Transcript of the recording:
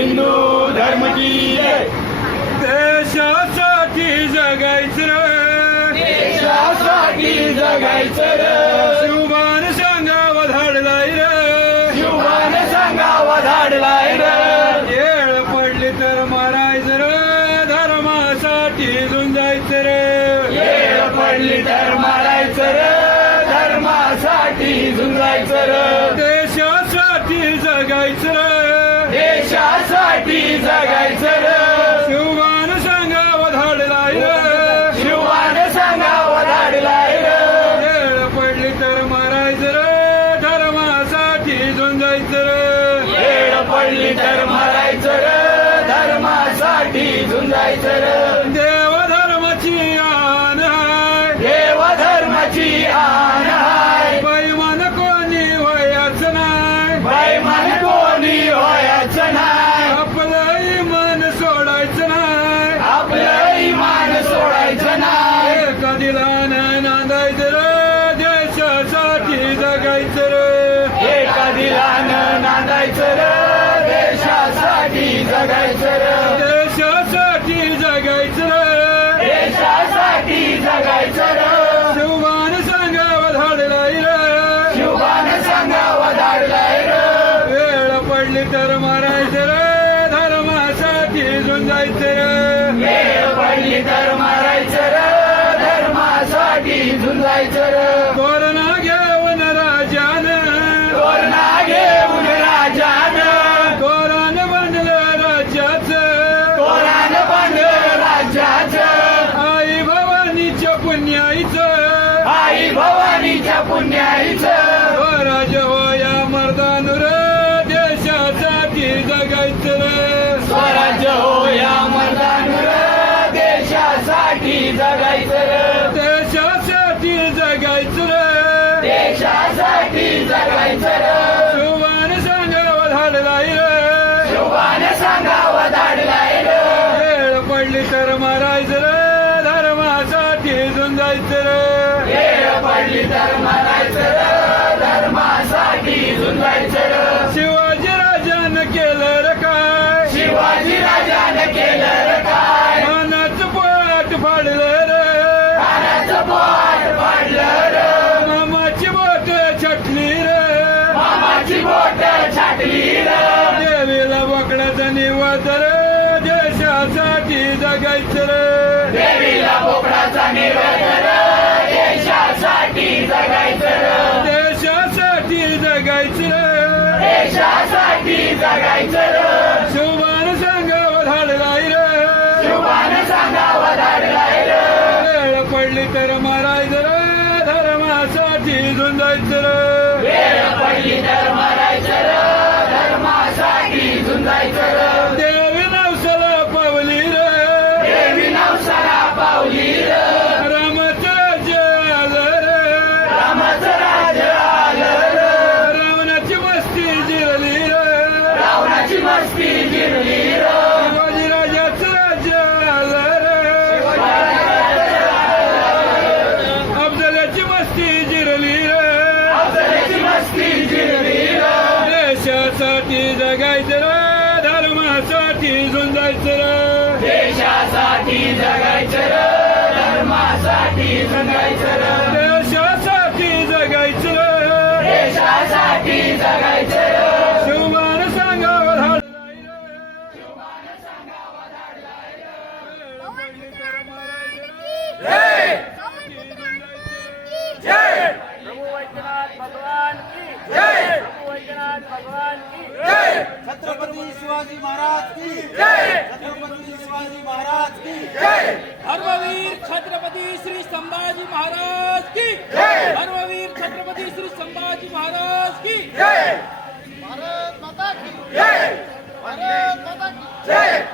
हिंदू धर्म की देशासाठी जगायचं रे. देशासाठी जगायचं रे। शिवबान सांगावा धाडलाय रे. शिवान सांगावा धाडलाय रे। येळ पडली तर मारायचं रे. धर्मासाठी झुंजायचं रे. वेळ पडली तर मारायचं रे। धर्मासाठी झुंजायचं रे। देशासाठी जगायचं देशासाठी जगायचं रे. शिवबान सांगावा धाडलाय रे. शिवान सांगावा धाडलाय रे. येळ पडली तर मारायचं रे. धर्मासाठी झुंजायचं रे. वेळ पडली तर मारायचं रे. धर्मासाठी झुंजायचं रे. जगायचं रे. एका दिलानं नांदायचं रे. देशासाठी जगायचं रे. देशासाठी जगायचं रे. देशासाठी जगायचं रे. शिवबान सांगावं धाडलाय रे. शिवान सांगावा धाडलाय रे. वेळ पडली तर मारायचं रे. धर्मासाठी झुंजायचं रे. वेळ पडली तर मारायचं भवानीच्या पुण्याईचं. स्वराज हो या मर्दानुर देशासाठी जगायचं रे. स्वराज्य हो या मर्दान देशासाठी जगायचं देशासाठी जगायचं रे. देशासाठी जगायचं शिवान सांगावं धाडलाय रे. शिवान सांगावा धाडलाय रे. वेळ पडली तर मारायचं रे. धर्मासाठी झुंजायचं पडली तर मारायचं धर्मासाठी झुंजायचं. शिवाजी राजानं केलं रे काय? शिवाजी राजानं केलं रे काय? मानाचं पोट फाडलं रे. कानाचं पोट पाडलं रे. मामाची बोट छटली रे. मामाची बोट छाटली रे. देवीला बोकडाचा देशासाठी जगायचं रे. देवीला बोकडाचा जगायचं. देशासाठी जगायचं. रे देशासाठी जगायचं. सांगावं धाडलाय रे सांगावा धाडलाय रे वेळ पडली तर मारायचं रे धर्मासाठी झुंजायचं रे. वेळ पडली तर मारायचं रे धर्मासाठी झुंजायचं रे. देशासाठी जगायचं रे धर्मासाठी झुंजायचं रे. देशासाठी जगायचं रे धर्मासाठी जगायचं रे. देशासाठी जगायचं देशासाठी जगायचं रे. शिवमान सांगावं धाडलाय प्रभू वैद्यनाथ भगवान की? जय! वैद्यनाथ भगवान की जय! छत्रपती शिवाजी महाराज की जय! छत्रपती शिवाजी महाराज की जय! धर्मवीर छत्रपती श्री संभाजी महाराज की जय! धर्मवीर छत्रपती श्री संभाजी महाराज की जय! भारत माता की जय! भारत माता की जय!